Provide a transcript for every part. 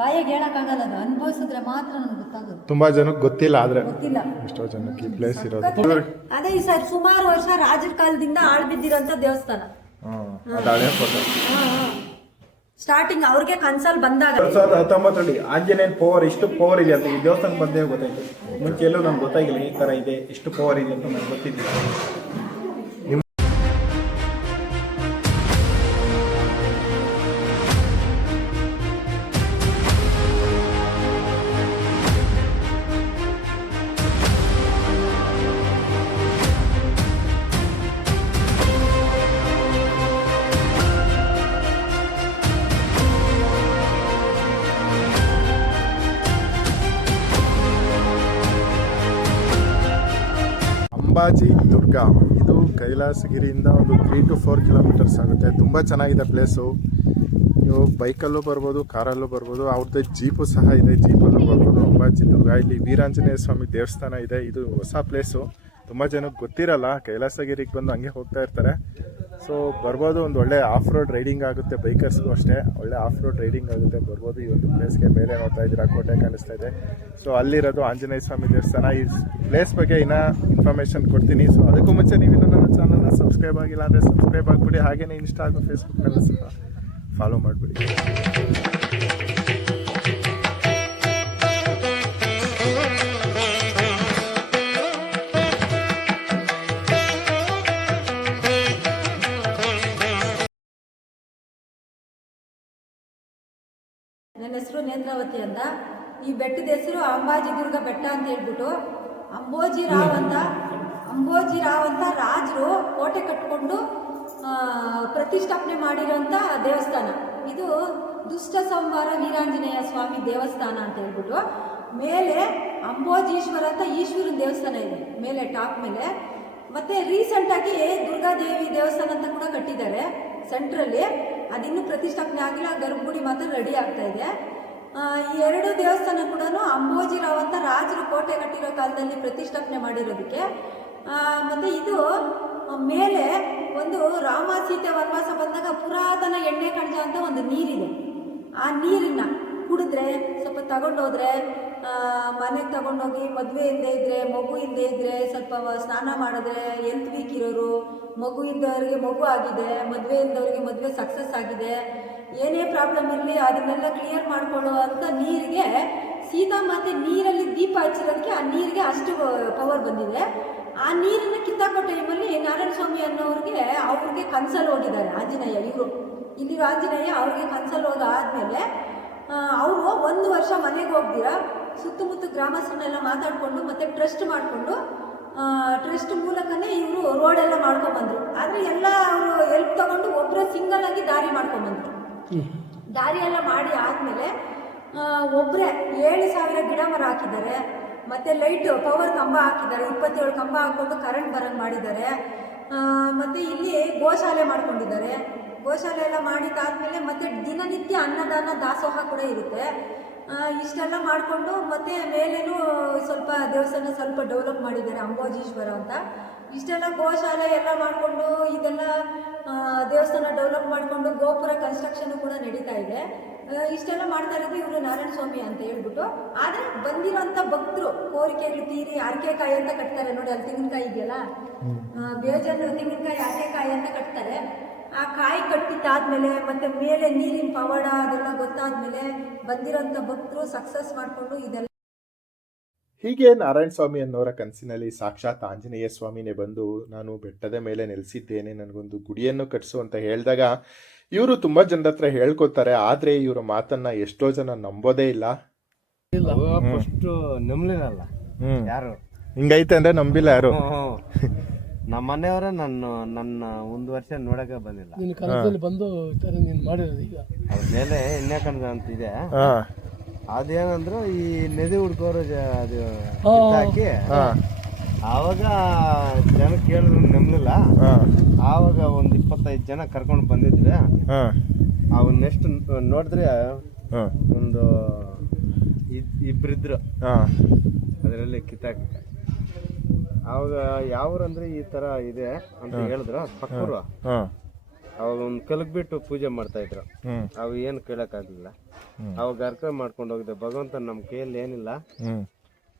ಬಾಯಿಗೆ ಹೇಳಕ್ಕಾಗಲ್ಲ ಅದು ಅನುಭವಿಸಿದ್ರೆ ಮಾತ್ರ ನಮ್ಗೆ ಗೊತ್ತಾಗೋದು. ತುಂಬಾ ಜನಕ್ಕೆ ಗೊತ್ತಿಲ್ಲ ಆದ್ರೆ ಗೊತ್ತಿಲ್ಲ. ಎಷ್ಟೋ ಜನಕ್ಕೆ ಈ ಪ್ಲೇಸ್ ಇರೋದು. ಅದೇ ಈ ಸರ್ ಸುಮಾರು ವರ್ಷ ರಾಜರ ಕಾಲದಿಂದ ಆಳ್ಬಿದ್ದಿರೋಂಥ ದೇವಸ್ಥಾನ. ಹ್ಮ್ ಅದು ಹಳೆ ಫೋಟೋ ಸ್ಟಾರ್ಟಿಂಗ್ ಅವ್ರಿಗೆ ಕನ್ಸಲ್ ಬಂದಾಗ. ಎರಡ್ ಸಾವಿರದ ಹತ್ತೊಂಬತ್ತರಲ್ಲಿ ಆಂಜನೇಯನ್ ಪವರ್ ಇಷ್ಟು ಪವರ್ ಇದೆ ಅಂತ ಈ ದೇವಸ್ಥಾನ ಬಂದೇ ಗೊತ್ತಾಯ್ತು. ಮುಂಚೆ ಎಲ್ಲೂ ನಮ್ಗೆ ಗೊತ್ತಾಗಿಲ್ಲ ಈ ತರ ಇದೆ ಇಷ್ಟು ಪವರ್ ಇದೆ ಅಂತ ನಮ್ಗೆ ಗೊತ್ತಿದ್ದಿಲ್ಲ. ಅಂಬಾಜಿ ದುರ್ಗ. ಇದು ಕೈಲಾಸಗಿರಿಯಿಂದ ಒಂದು ತ್ರೀ ಟು ಫೋರ್ ಕಿಲೋಮೀಟರ್ಸ್ ಆಗುತ್ತೆ. ತುಂಬ ಚೆನ್ನಾಗಿದೆ ಪ್ಲೇಸು ನೀವು ಬೈಕಲ್ಲೂ ಬರ್ಬೋದು, ಕಾರಲ್ಲೂ ಬರ್ಬೋದು ಅವ್ರದ್ದು ಜೀಪು ಸಹ ಇದೆ. ಜೀಪಲ್ಲೂ ಬರ್ಬೋದು. ಅಂಬಾಜಿ ದುರ್ಗ. ಇಲ್ಲಿ ವೀರಾಂಜನೇಯ ಸ್ವಾಮಿ ದೇವಸ್ಥಾನ ಇದೆ. ಇದು ಹೊಸ ಪ್ಲೇಸು ತುಂಬ ಜನಕ್ಕೆ ಗೊತ್ತಿರಲ್ಲ. ಕೈಲಾಸಗಿರಿಗೆ ಬಂದು ಹಂಗೆ ಹೋಗ್ತಾ ಇರ್ತಾರೆ. ಸೊ ಬರ್ಬೋದು ಒಂದು ಒಳ್ಳೆ ಆಫ್ ರೋಡ್ ರೈಡಿಂಗ್ ಆಗುತ್ತೆ ಬೈಕರ್ಸ್ಗೂ ಅಷ್ಟೇ. ಒಳ್ಳೆ ಆಫ್ ರೋಡ್ ರೈಡಿಂಗ್ ಆಗುತ್ತೆ, ಬರ್ಬೋದು. ಈ ಒಂದು ಪ್ಲೇಸ್ಗೆ ಮೇಲೆ ನೋಡ್ತಾ ಇದ್ದೀರಾ, ಕೋಟೆ ಕಾಣಿಸ್ತಾ ಇದೆ. ಸೊ ಅಲ್ಲಿರೋದು ಆಂಜನೇಯ ಸ್ವಾಮಿ ದೇವಸ್ಥಾನ. ಈ ಪ್ಲೇಸ್ ಬಗ್ಗೆ ಇನ್ನೂ ಇನ್ಫಾರ್ಮೇಷನ್ ಕೊಡ್ತೀನಿ. ಸೊ ಅದಕ್ಕೂ ಮುಂಚೆ ನೀವು ನನ್ನ ಚಾನಲ್ನ ಸಬ್ಸ್ಕ್ರೈಬ್ ಆಗಿಲ್ಲ ಅಂದರೆ ಸಬ್ಸ್ಕ್ರೈಬ್ ಆಗಿಬಿಡಿ. ಹಾಗೆಯೇ ಇನ್ಸ್ಟಾ ಹಾಗೂ ಫೇಸ್ಬುಕ್ನೆಲ್ಲ ಸಹ ಫಾಲೋ ಮಾಡಿಬಿಡಿ. ನನ್ನ ಹೆಸರು ನೇತ್ರಾವತಿ ಅಂತ. ಈ ಬೆಟ್ಟದ ಹೆಸರು ಅಂಬಾಜಿ ದುರ್ಗ ಬೆಟ್ಟ ಅಂತ ಹೇಳ್ಬಿಟ್ಟು ಅಂಬೋಜಿ ರಾವ್ ಅಂತ. ಅಂಬೋಜಿ ರಾವ್ ಅಂತ ರಾಜರು ಕೋಟೆ ಕಟ್ಕೊಂಡು ಪ್ರತಿಷ್ಠಾಪನೆ ಮಾಡಿರೋಂಥ ದೇವಸ್ಥಾನ. ಇದು ದುಷ್ಟ ಸಂಹಾರ ನೀರಾಂಜನೇಯ ಸ್ವಾಮಿ ದೇವಸ್ಥಾನ ಅಂತ ಹೇಳ್ಬಿಟ್ಟು, ಮೇಲೆ ಅಂಬೋಜೀಶ್ವರ ಅಂತ ಈಶ್ವರನ ದೇವಸ್ಥಾನ ಇದೆ, ಮೇಲೆ ಟಾಪ್ ಮೇಲೆ. ಮತ್ತೆ ರೀಸೆಂಟ್ ಆಗಿ ದುರ್ಗಾದೇವಿ ದೇವಸ್ಥಾನ ಅಂತ ಕೂಡ ಕಟ್ಟಿದ್ದಾರೆ ಸೆಂಟ್ರಲ್ಲಿ ಅದಿನ್ನೂ ಪ್ರತಿಷ್ಠಾಪನೆ ಆಗಿಲ್ಲ, ಗರ್ಭಗುಡಿ ಮಾತ್ರ ರೆಡಿ ಆಗ್ತಾ ಇದೆ. ಎರಡು ದೇವಸ್ಥಾನ ಕೂಡ ಅಂಬೋಜಿರಾವ್ ಅಂತ ರಾಜರು ಕೋಟೆ ಕಟ್ಟಿರೋ ಕಾಲದಲ್ಲಿ ಪ್ರತಿಷ್ಠಾಪನೆ ಮಾಡಿರೋದಕ್ಕೆ. ಮತ್ತು ಮತ್ತೆ ಇದು ಮೇಲೆ ಒಂದು ರಾಮ ಸೀತೆ ವನವಾಸ ಬಂದಾಗ ಪುರಾತನ ಎಣ್ಣೆ ಕಣಜ ಅಂತ ಒಂದು ನೀರಿದೆ. ಆ ನೀರಿನ ಕುಡಿದ್ರೆ, ಸ್ವಲ್ಪ ತಗೊಂಡೋದ್ರೆ ಮನೆಗೆ ತಗೊಂಡೋಗಿ ಮದುವೆ ಇಲ್ಲದೆ ಇದ್ದರೆ ಮಗು ಇಲ್ಲದೆ ಇದ್ದರೆ ಸ್ವಲ್ಪ ಸ್ನಾನ ಮಾಡಿದ್ರೆ ಎಲ್ತ್ ವೀಕ್ ಇರೋರು? ಮಗು ಇದ್ದವರಿಗೆ ಮಗು ಆಗಿದೆ, ಮದುವೆ ಇದ್ದವರಿಗೆ ಮದುವೆ ಸಕ್ಸಸ್ ಆಗಿದೆ. ಏನೇ ಪ್ರಾಬ್ಲಮ್ ಇರಲಿ ಅದನ್ನೆಲ್ಲ ಕ್ಲಿಯರ್ ಮಾಡಿಕೊಳ್ಳೋ ಅಂತ ನೀರಿಗೆ ಸೀತಾಮಾತೆ ನೀರಲ್ಲಿ ದೀಪ ಹಚ್ಚಿರೋದಕ್ಕೆ ಆ ನೀರಿಗೆ ಅಷ್ಟು ಪವರ್ ಬಂದಿದೆ. ಆ ನೀರನ್ನು ಕಿತ್ತಾಕೋ ಟೈಮಲ್ಲಿ ನಾರಾಯಣ ಸ್ವಾಮಿ ಅನ್ನೋರಿಗೆ ಅವ್ರಿಗೆ ಕನ್ಸಲ್ ಹೋಗಿದ್ದಾರೆ, ಆಂಜನೇಯ ಇವರು. ಇಲ್ಲಿರೋ ಆಂಜನೇಯ ಅವ್ರಿಗೆ ಕನ್ಸಲ್ ಹೋಗಾದ್ಮೇಲೆ ಅವರು ಒಂದು ವರ್ಷ ಮನೆಗೆ ಹೋಗ್ದಿರ? ಸುತ್ತಮುತ್ತ ಗ್ರಾಮಸ್ಥರನ್ನೆಲ್ಲ ಮಾತಾಡಿಕೊಂಡು ಮತ್ತೆ ಟ್ರಸ್ಟ್ ಮಾಡಿಕೊಂಡು ಟ್ರಸ್ಟ್ ಮೂಲಕನೇ ಇವರು ರೋಡೆಲ್ಲ ಮಾಡ್ಕೊಂಬಂದ್ರು. ಆದರೆ ಎಲ್ಲ ಅವರು ಹೆಲ್ಪ್ ತಗೊಂಡು ಒಬ್ಬರು ಸಿಂಗಲ್ ಆಗಿ ದಾರಿ ಮಾಡ್ಕೊಂಬಂದ್ರು. ದಾರಿ ಎಲ್ಲ ಮಾಡಿ ಆದಮೇಲೆ ಒಬ್ಬರೇ ಏಳು ಸಾವಿರ ಗಿಡ ಮರ ಹಾಕಿದ್ದಾರೆ ಮತ್ತು ಲೈಟ್ ಪವರ್ ಕಂಬ ಹಾಕಿದ್ದಾರೆ ಇಪ್ಪತ್ತೇಳು ಕಂಬ ಹಾಕ್ಕೊಂಡು ಕರೆಂಟ್ ಬರಂಗೆ ಮಾಡಿದ್ದಾರೆ ಮತ್ತು ಇಲ್ಲಿ ಗೋಶಾಲೆ ಮಾಡ್ಕೊಂಡಿದ್ದಾರೆ. ಗೋಶಾಲೆ ಎಲ್ಲ ಮಾಡಿದ್ದಾದ್ಮೇಲೆ ಮತ್ತೆ ದಿನನಿತ್ಯ ಅನ್ನದಾನ ದಾಸೋಹ ಕೂಡ ಇರುತ್ತೆ. ಇಷ್ಟೆಲ್ಲ ಮಾಡಿಕೊಂಡು ಮತ್ತೆ ಮೇಲೇನೂ ಸ್ವಲ್ಪ ದೇವಸ್ಥಾನ ಸ್ವಲ್ಪ ಡೆವಲಪ್ ಮಾಡಿದ್ದಾರೆ ಅಂಬೋಜೀಶ್ವರ ಅಂತ. ಇಷ್ಟೆಲ್ಲ ಗೋಶಾಲೆ ಎಲ್ಲ ಮಾಡಿಕೊಂಡು ಇದೆಲ್ಲ ದೇವಸ್ಥಾನ ಡೆವಲಪ್ ಮಾಡಿಕೊಂಡು ಗೋಪುರ ಕನ್ಸ್ಟ್ರಕ್ಷನ್ ಕೂಡ ನಡೀತಾ ಇದೆ. ಇಷ್ಟೆಲ್ಲ ಮಾಡ್ತಾ ಇರೋದು ಇವರು ನಾರಾಯಣ ಸ್ವಾಮಿ ಅಂತ ಹೇಳ್ಬಿಟ್ಟು. ಆದರೆ ಬಂದಿರೋಂಥ ಭಕ್ತರು ಕೋರಿಕೆಗಳು ತೀರಿ ಅರಕೆಕಾಯಿ ಅಂತ ಕಟ್ತಾರೆ. ನೋಡಿ ಅಲ್ಲಿ ತೆಂಗಿನಕಾಯಿ ಇದೆಯಲ್ಲ? ಬೇಜಾರು ತೆಂಗಿನಕಾಯಿ ಅರಕೆಕಾಯಿ ಅಂತ ಕಟ್ತಾರೆ. ಆ ಕಾಯಿ ಕಟ್ಟಿದ್ದಾದ್ಮೇಲೆ ಮತ್ತೆ ಮೇಲೆ ನೀರಿನ ಪವಾಡ ಅದೆಲ್ಲ ಗೊತ್ತಾದ್ಮೇಲೆ ಬಂದಿರೋಂಥ ಭಕ್ತರು ಸಕ್ಸಸ್ ಮಾಡಿಕೊಂಡು ಇದೆಲ್ಲ ಹೀಗೆ ನಾರಾಯಣ ಸ್ವಾಮಿ ಅನ್ನೋರ ಕನಸಿನಲ್ಲಿ ಸಾಕ್ಷಾತ್ ಆಂಜನೇಯ ಸ್ವಾಮಿನೇ ಬಂದು ನಾನು ಬೆಟ್ಟದ ಮೇಲೆ ನೆಲೆಸಿದ್ದೇನೆ ನನಗೊಂದು ಗುಡಿಯನ್ನು ಕಟ್ಟಿಸು ಅಂತ ಹೇಳಿದಾಗ ಇವರು ತುಂಬ ಜನರ ಹತ್ರ ಹೇಳ್ಕೊತಾರೆ ಆದರೆ ಇವರ ಮಾತನ್ನ ಎಷ್ಟೋ ಜನ ನಂಬೋದೇ ಇಲ್ಲ. ಫಸ್ಟ್ ನಂಬ್ಲಿರಲ್ಲ ಹ್ಮ್. ಯಾರು? ಹಿಂಗೈತೆ ಅಂದ್ರೆ ನಂಬಿಲ್ಲ ಯಾರು? ನಮ್ಮ ಮನೆಯವರೇ ನನ್ನ ನನ್ನ ಒಂದು ವರ್ಷ ನೋಡಕ ಬಂದಿಲ್ಲ. ನಿನ್ನ ಕನಸಲ್ಲಿ ಬಂದು ಈ ಥರ ನೀನು ಮಾಡಿರೋದು ಈಗ. ಅದ್ರ ಮೇಲೆ ಎಣ್ಣೆ ಕಣದ ಅಂತ ಇದೆ. ಹಾ. ಅದೇನಂದ್ರು ಈ ನದಿ ಹುಡ್ಕೋರು ಜ- ಅದು. ಹಾಕಿ ಹಾ. ಆವಾಗ ಜನ ಕೇಳಿದ್ರು ನೆಮ್ಮದಿಲ್ಲ ಹಾ. ಆವಾಗ ಒಂದು ಇಪ್ಪತ್ತೈದು ಜನ ಕರ್ಕೊಂಡು ಬಂದಿದ್ವಿ. ಹಾ. ಅವ್ ನೆಕ್ಸ್ಟ್ ನೋಡಿದ್ರೆ ಹಾ. ಒಂದು ಇದ್- ಇಬ್ರಿದ್ರು. ಹಾ. ಅದರಲ್ಲಿ ಕಿತ್ತಾಕ. ಅವಾಗ ಯಾವ್ರಂದ್ರೆ ಈ ತರ ಇದೆ ಅಂತ ಹೇಳಿದ್ರು. ಪಕ್ಕರು. ಅವಾಗ ಒಂದು ಕಲಕ್ ಬಿಟ್ಟು ಪೂಜೆ ಮಾಡ್ತಾ ಇದ್ರು. ಅವ್ ಏನ್ ಏನು ಕೇಳಕ್ಕಾಗ್ಲಿಲ್ಲ ಅವಾಗ ಅರ್ಕ ಮಾಡ್ಕೊಂಡು ಹೋಗಿದ್ದೆ. ಭಗವಂತ ನಮ್ಮ ಕೈಯಲ್ಲಿ ಏನಿಲ್ಲ.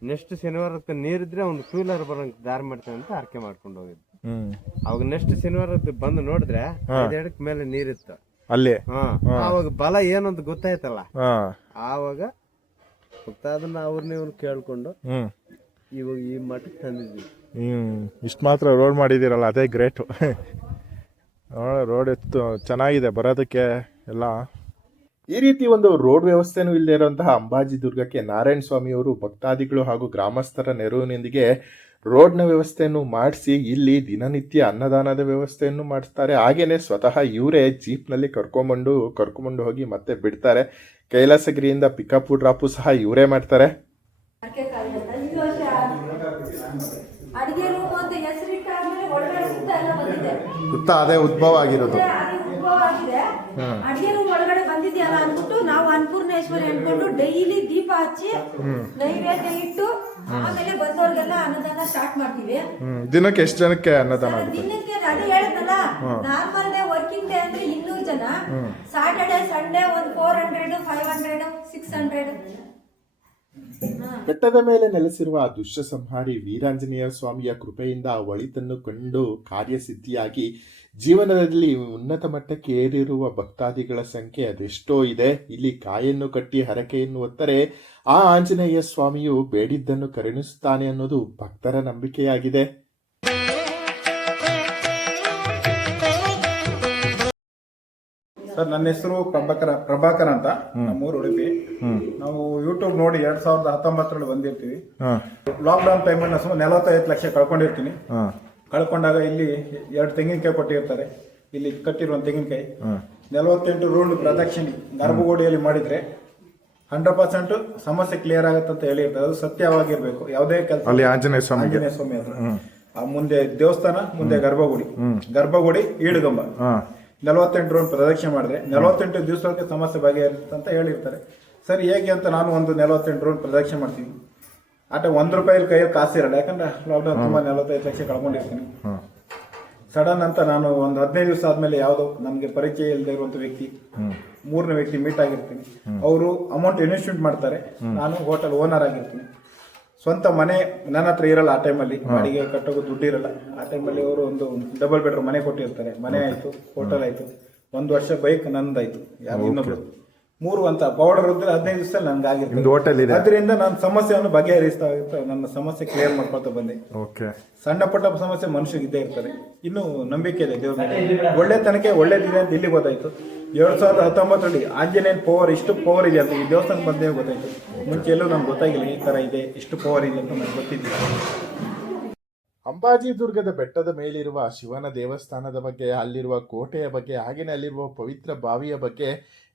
ನೆಕ್ಸ್ಟ್ ಶನಿವಾರಕ್ಕೆ ನೀರಿದ್ರೆ ಒಂದು ಟೂ ವೀಲರ್ ಬರಂಗ್ ದಾರಿ ಮಾಡ್ತೇನೆ ಅಂತ ಆರ್ಕೆ ಮಾಡ್ಕೊಂಡು ಹೋಗಿದ್ದೆ. ಅವಾಗ ನೆಕ್ಸ್ಟ್ ಶನಿವಾರಕ್ಕೆ ಬಂದು ನೋಡಿದ್ರೆ ಎರಡಕ್ ಮೇಲೆ ನೀರಿತ್ತು. ಅಲ್ಲಿ. ಅವಾಗ ಬಲ ಏನಂತ ಗೊತ್ತಾಯ್ತಲ್ಲ. ಆವಾಗ ಅದನ್ನ ಅವ್ರನ್ನ ಇವ್ರು ಕೇಳ್ಕೊಂಡು ಇವಾಗ ಈ ಮಟ್ಟಕ್ಕೆ ತಂದಿದ್ವಿ. ಹ್ಞೂ ಇಷ್ಟು ಮಾತ್ರ ರೋಡ್ ಮಾಡಿದ್ದೀರಲ್ಲ ಅದೇ ಗ್ರೇಟು ರೋಡ್ ಎತ್ತು ಚೆನ್ನಾಗಿದೆ ಬರೋದಕ್ಕೆ ಎಲ್ಲ. ಈ ರೀತಿ ಒಂದು ರೋಡ್ ವ್ಯವಸ್ಥೆನೂ ಇಲ್ಲದೆ ಇರುವಂತಹ ಅಂಬಾಜಿ ದುರ್ಗಕ್ಕೆ ನಾರಾಯಣ ಸ್ವಾಮಿಯವರು ಭಕ್ತಾದಿಗಳು ಹಾಗೂ ಗ್ರಾಮಸ್ಥರ ನೆರವಿನೊಂದಿಗೆ ರೋಡ್ನ ವ್ಯವಸ್ಥೆಯನ್ನು ಮಾಡಿಸಿ ಇಲ್ಲಿ ದಿನನಿತ್ಯ ಅನ್ನದಾನದ ವ್ಯವಸ್ಥೆಯನ್ನು ಮಾಡಿಸ್ತಾರೆ ಹಾಗೆಯೇ ಸ್ವತಃ ಇವರೇ ಜೀಪ್ನಲ್ಲಿ ಕರ್ಕೊಂಬಂಡು ಕರ್ಕೊಂಬಂಡು ಹೋಗಿ ಮತ್ತೆ ಬಿಡ್ತಾರೆ. ಕೈಲಾಸಗಿರಿಯಿಂದ ಪಿಕಪ್ ಡ್ರಾಪು ಸಹ ಇವರೇ ಮಾಡ್ತಾರೆ ಅರ್ಕೆ ಕಾಯಿ ಅಂತ ಈ ವರ್ಷ ಅಡಿಗೆ ರೂಮ್ ಅಂತ ಹೆಸರಿಟ್ಟಾದ್ಮೇಲೆ ಒಳಗಡೆ ಸುತ್ತ ಎಲ್ಲ ಬಂದಿದೆ. ಸುತ್ತ ಅದೇ ಉದ್ಭವ ಆಗಿರೋದು. ಉದ್ಭವ ಆಗಿದೆ. ಅಡಿಗೆ ರೂಮ್ ಒಳಗಡೆ ಬಂದಿದ್ಯಲ್ಲ ಅಂದ್ಬಿಟ್ಟು ನಾವು ಅನ್ನಪೂರ್ಣೇಶ್ವರಿ ಅನ್ಕೊಂಡು ಡೈಲಿ ದೀಪ ಹಚ್ಚಿ ನೈವೇದ್ಯ ಇಟ್ಟು ಆಮೇಲೆ ಬಂದವ್ರಿಗೆಲ್ಲ ಅನ್ನದಾನ ಸ್ಟಾರ್ಟ್ ಮಾಡ್ತೀವಿ. ಹ್ಮ್. ದಿನಕ್ಕೆ ಎಷ್ಟು ಜನಕ್ಕೆ ಅನ್ನದಾನ ಸರ್, ಆಗುತ್ತೆ? ದಿನಕ್ಕೆ ಅದೇ ಹೇಳಿದ್ನಲ್ಲ ನಾರ್ಮಲ್ ಡೇ ವರ್ಕಿಂಗ್ ಡೇ ಅಂದ್ರೆ ಇನ್ನೂರು ಜನ. ಸಾಟರ್ಡೆ ಸಂಡೇ ಒಂದು four hundred five hundred six hundred ಬೆಟ್ಟದ ಮೇಲೆ ನೆಲೆಸಿರುವ ದುಷ್ಟ ಸಂಹಾರಿ ವೀರಾಂಜನೇಯ ಸ್ವಾಮಿಯ ಕೃಪೆಯಿಂದ ಒಳಿತನ್ನು ಕಂಡು ಕಾರ್ಯಸಿದ್ಧಿಯಾಗಿ ಜೀವನದಲ್ಲಿ ಉನ್ನತ ಮಟ್ಟಕ್ಕೆ ಏರಿರುವ ಭಕ್ತಾದಿಗಳ ಸಂಖ್ಯೆ ಅದೆಷ್ಟೋ ಇದೆ. ಇಲ್ಲಿ ಕಾಯನ್ನು ಕಟ್ಟಿ ಹರಕೆಯನ್ನು ಒತ್ತರೆ ಆ ಆಂಜನೇಯ ಸ್ವಾಮಿಯು ಬೇಡಿದ್ದನ್ನು ಕರುಣಿಸುತ್ತಾನೆ ಅನ್ನೋದು ಭಕ್ತರ ನಂಬಿಕೆಯಾಗಿದೆ. ಸರ್ ನನ್ನ ಹೆಸರು ಪ್ರಭಾಕರ ಪ್ರಭಾಕರ್ ಅಂತ. ನಮ್ಮೂರು ಉಡುಪಿ. ನಾವು ಯೂಟ್ಯೂಬ್ ನೋಡಿ ಎರಡ್ ಸಾವಿರದ ಹತ್ತೊಂಬತ್ತರಲ್ಲಿ ಬಂದಿರ್ತೀವಿ. ಲಾಕ್ಡೌನ್ ಟೈಮಲ್ಲಿ ನ ಸುಮಾರು ನಲವತ್ತೈದು ಲಕ್ಷ ಕಳ್ಕೊಂಡಿರ್ತೀನಿ. ಕಳ್ಕೊಂಡಾಗ ಇಲ್ಲಿ ಎರಡು ತೆಂಗಿನಕಾಯಿ ಕೊಟ್ಟಿರ್ತಾರೆ. ಇಲ್ಲಿ ಕಟ್ಟಿರುವ ತೆಂಗಿನಕಾಯಿ. ನಲವತ್ತೆಂಟು ರೂಲ್ಡ್ ಪ್ರದಕ್ಷಿಣೆ ಗರ್ಭಗೋಡಿಯಲ್ಲಿ ಮಾಡಿದ್ರೆ ಹಂಡ್ರೆಡ್ ಪರ್ಸೆಂಟ್ ಸಮಸ್ಯೆ ಕ್ಲಿಯರ್ ಆಗುತ್ತೆ ಅಂತ ಹೇಳಿರ್ತಾರೆ. ಅದು ಸತ್ಯವಾಗಿರ್ಬೇಕು. ಯಾವುದೇ ಕೆಲಸ ಅಲ್ಲಿ ಆಂಜನೇಯ ಸ್ವಾಮಿ ಆಂಜನೇಯ ಸ್ವಾಮಿ ಹತ್ರ. ಆ ಮುಂದೆ ದೇವಸ್ಥಾನ ಮುಂದೆ ಗರ್ಭಗುಡಿ. ಗರ್ಭಗುಡಿ ಈಡುಗಂಬ. ನಲವತ್ತೆಂಟು ರೌಂಡ್ ಪ್ರದಕ್ಷಿಣೆ ಮಾಡಿದ್ರೆ ನಲವತ್ತೆಂಟು ದಿವಸಕ್ಕೆ ಸಮಸ್ಯೆ ಬಗೆಹರಿಸುತ್ತೆ ಅಂತ ಹೇಳಿರ್ತಾರೆ. ಸರಿ ಹೇಗೆ ಅಂತ ನಾನು ಒಂದು ನಲವತ್ತೆಂಟು ರೌಂಡ್ ಪ್ರದಕ್ಷಿಣೆ ಮಾಡ್ತೀನಿ. ಆಟ ಒಂದ್ ರೂಪಾಯಿ ಕೈಯಲ್ಲಿ ಕಾಸಿರಲ್ಲ ಯಾಕಂದ್ರೆ ಲಾಕ್ಡೌನ್ ತುಂಬಾ ನಲವತ್ತೈದು ಲಕ್ಷ ಕಳ್ಕೊಂಡಿರ್ತೀನಿ. ಸಡನ್ ಅಂತ ನಾನು ಒಂದು ಹದಿನೈದು ದಿವಸ ಆದ್ಮೇಲೆ ಯಾವುದೋ ನಮಗೆ ಪರಿಚಯ ಇಲ್ಲದೆ ಇರುವಂತ ವ್ಯಕ್ತಿ ಮೂರನೇ ವ್ಯಕ್ತಿ ಮೀಟ್ ಆಗಿರ್ತೀನಿ. ಅವರು ಅಮೌಂಟ್ ಇನ್ವೆಸ್ಟ್ಮೆಂಟ್ ಮಾಡ್ತಾರೆ. ನಾನು ಹೋಟೆಲ್ ಓನರ್ ಆಗಿರ್ತೀನಿ. ಸ್ವಂತ ಮನೆ ನನ್ನ ಹತ್ರ ಇರಲ್ಲ ಆ ಟೈಮಲ್ಲಿ ಅಡಿಗೆ ಕಟ್ಟೋಕೆ ದುಡ್ಡು ಇರಲ್ಲ. ಆ ಟೈಮಲ್ಲಿ ಅವರು ಒಂದು ಡಬಲ್ ಬೆಡ್ರೂಮ್ ಮನೆ ಕೊಟ್ಟಿರ್ತಾರೆ. ಮನೆ ಆಯಿತು ಹೋಟೆಲ್ ಆಯಿತು. ಒಂದು ವರ್ಷ ಬೈಕ್ ನಂದಾಯಿತು. ಯಾರು ಇನ್ನೊಬ್ರು. ಮೂರು ಅಂತ ಪೌಡರ್ ಇದ್ರೆ ಹದಿನೈದು ದಿವಸ ನನ್ಗೆ ನಿಮ್ದು ಹೋಟೆಲ್ ಇದೆ. ಅದರಿಂದ ನಾನು ಸಮಸ್ಯೆಯನ್ನು ಬಗೆಹರಿಸ್ತಾ ಇರ್ತಾ ನನ್ನ ಸಮಸ್ಯೆ ಕ್ಲಿಯರ್ ಮಾಡ್ಕೊಳ್ತಾ ಬಂದೆ. ಓಕೆ ಸಣ್ಣ ಪುಟ್ಟ ಸಮಸ್ಯೆ ಮನುಷ್ಯಗೆ ಇದ್ದೇ ಇರ್ತಾರೆ ಇನ್ನು ನಂಬಿಕೆ ಇದೆ ದೇವ್ರ ಮೇಲೆ. ಒಳ್ಳೆ ತನಕ ಒಳ್ಳೇದಿದೆ ಅಂತ ಇಲ್ಲಿ ಗೊತ್ತಾಯ್ತು. ಎರಡ್ ಸಾವಿರದ ಹತ್ತೊಂಬತ್ತರಲ್ಲಿ ಆಂಜನೇಯನ್ ಪವರ್ ಇಷ್ಟು ಪವರ್ ಇದೆ ಅಂತ ಈ ದೇವಸ್ಥಾನ ಬಂದೇ ಗೊತ್ತಾಯ್ತು. ಮುಂಚೆ ಎಲ್ಲೂ ನಮ್ಗೆ ಗೊತ್ತಾಗಿಲ್ಲ ಈ ತರ ಇದೆ ಇಷ್ಟು ಪವರ್ ಇದೆ ಅಂತ ನನಗೆ ಗೊತ್ತಿದ್ದಿಲ್ಲ. ಅಂಬಾಜಿ ದುರ್ಗದ ಬೆಟ್ಟದ ಮೇಲಿರುವ ಶಿವನ ದೇವಸ್ಥಾನದ ಬಗ್ಗೆ ಅಲ್ಲಿರುವ ಕೋಟೆಯ ಬಗ್ಗೆ ಹಾಗೆಯೇ ಅಲ್ಲಿರುವ ಪವಿತ್ರ ಬಾವಿಯ ಬಗ್ಗೆ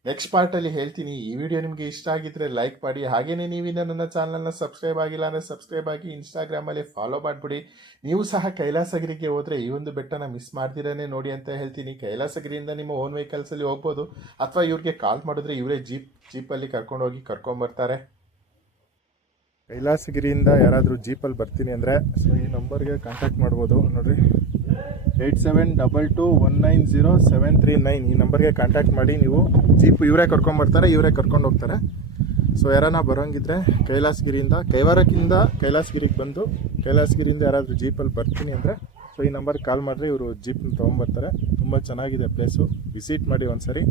ನೆಕ್ಸ್ಟ್ ಪಾರ್ಟಲ್ಲಿ ಹೇಳ್ತೀನಿ. ಈ ವಿಡಿಯೋ ನಿಮಗೆ ಇಷ್ಟ ಆಗಿದ್ರೆ ಲೈಕ್ ಮಾಡಿ. ಹಾಗೆಯೇ ನೀವಿನ್ನ ನನ್ನ ಚಾನಲ್ನ ಸಬ್ಸ್ಕ್ರೈಬ್ ಆಗಿಲ್ಲ ಅಂದರೆ ಸಬ್ಸ್ಕ್ರೈಬ್ ಆಗಿ ಇನ್ಸ್ಟಾಗ್ರಾಮಲ್ಲಿ ಫಾಲೋ ಮಾಡಿಬಿಡಿ. ನೀವು ಸಹ ಕೈಲಾಸಗಿರಿಗೆ ಹೋದರೆ ಈ ಒಂದು ಬೆಟ್ಟನ ಮಿಸ್ ಮಾಡ್ದಿರೇ ನೋಡಿ ಅಂತ ಹೇಳ್ತೀನಿ. ಕೈಲಾಸಗಿರಿಯಿಂದ ನಿಮ್ಮ ಓನ್ ವೆಹಿಕಲ್ಸಲ್ಲಿ ಹೋಗ್ಬೋದು. ಅಥವಾ ಇವ್ರಿಗೆ ಕಾಲ್ ಮಾಡಿದ್ರೆ ಇವರೇ ಜೀಪ್ ಜೀಪಲ್ಲಿ ಕರ್ಕೊಂಡೋಗಿ ಕರ್ಕೊಂಬರ್ತಾರೆ ಕೈಲಾಸಗಿರಿಯಿಂದ ಯಾರಾದರೂ ಜೀಪಲ್ಲಿ ಬರ್ತೀನಿ ಅಂದರೆ ಸೊ ಈ ನಂಬರ್ಗೆ ಕಾಂಟ್ಯಾಕ್ಟ್ ಮಾಡ್ಬೋದು. ನೋಡಿರಿ. Eight seven double two one nine zero seven three nine ಈ ನಂಬರ್ಗೆ ಕಾಂಟ್ಯಾಕ್ಟ್ ಮಾಡಿ ನೀವು ಜೀಪ್ ಇವರೇ ಕರ್ಕೊಂಬರ್ತಾರೆ ಇವರೇ ಕರ್ಕೊಂಡು ಹೋಗ್ತಾರೆ. ಸೊ ಯಾರನ್ನ ಬರೋಂಗಿದ್ರೆ ಕೈಲಾಸಗಿರಿಯಿಂದ, ಕೈವಾರಕ್ಕಿಂದ ಕೈಲಾಸಗಿರಿಗೆ ಬಂದು ಕೈಲಾಸಗಿರಿಯಿಂದ ಯಾರಾದರೂ ಜೀಪಲ್ಲಿ ಬರ್ತೀನಿ ಅಂದರೆ ಸೊ ಈ ನಂಬರ್ಗೆ ಕಾಲ್ ಮಾಡಿದ್ರೆ ಇವರು ಜೀಪ್ನ ತೊಗೊಂಬರ್ತಾರೆ ತುಂಬ ಚೆನ್ನಾಗಿದೆ ಪ್ಲೇಸು ವಿಸಿಟ್ ಮಾಡಿ ಒಂದ್ಸರಿ.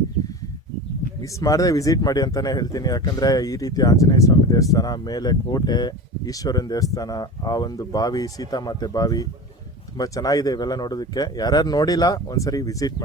ಮಿಸ್ ಮಾಡದೆ ವಿಸಿಟ್ ಮಾಡಿ ಅಂತಲೇ ಹೇಳ್ತೀನಿ. ಯಾಕಂದರೆ ಈ ರೀತಿ ಆಂಜನೇಯ ಸ್ವಾಮಿ ದೇವಸ್ಥಾನ, ಮೇಲೆ ಕೋಟೆ, ಈಶ್ವರನ ದೇವಸ್ಥಾನ, ಆ ಒಂದು ಬಾವಿ, ಸೀತಾಮಾತೆ ಬಾವಿ ತುಂಬ ಚೆನ್ನಾಗಿದೆ ಇವೆಲ್ಲ ನೋಡೋದಕ್ಕೆ. ಯಾರ್ಯಾರು ನೋಡಿಲ್ಲ ಒಂದ್ಸರಿ ವಿಸಿಟ್ ಮಾಡಿ.